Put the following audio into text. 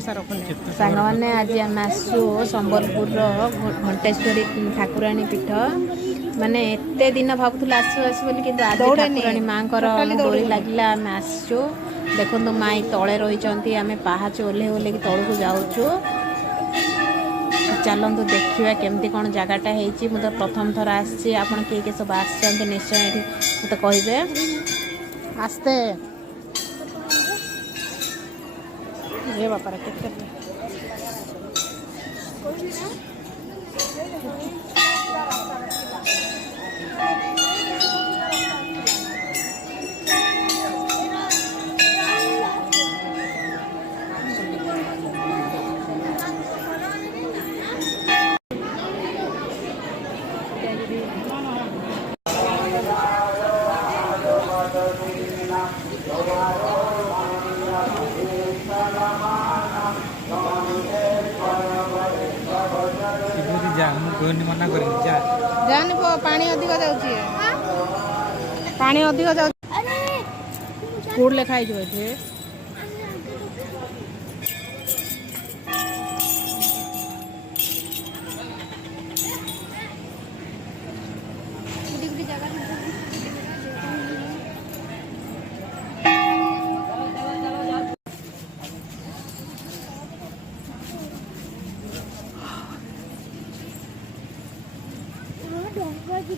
सांग मैंने आज आम आसु संबलपुर घंटेश्वरी ठाकुराणी पीठ माने एते दिन भावुल आसु आसु बोली किंतु आज ठाकुराणी माँ डोरी लगे आम आसु देखो माई तले रही आम पाहाच ओह्ले ओह्ल तौक जाऊँ चलतु देखा केमती कौन जगटा है तो प्रथम थर आसी आपड़ किए सब आसते निश्चय ये मत कहे आस्ते ये बापार के मना कर जानी पानी अधिक जाऊँगी पानी अधिक जाऊँ कौट लिखाई ये डोंगर की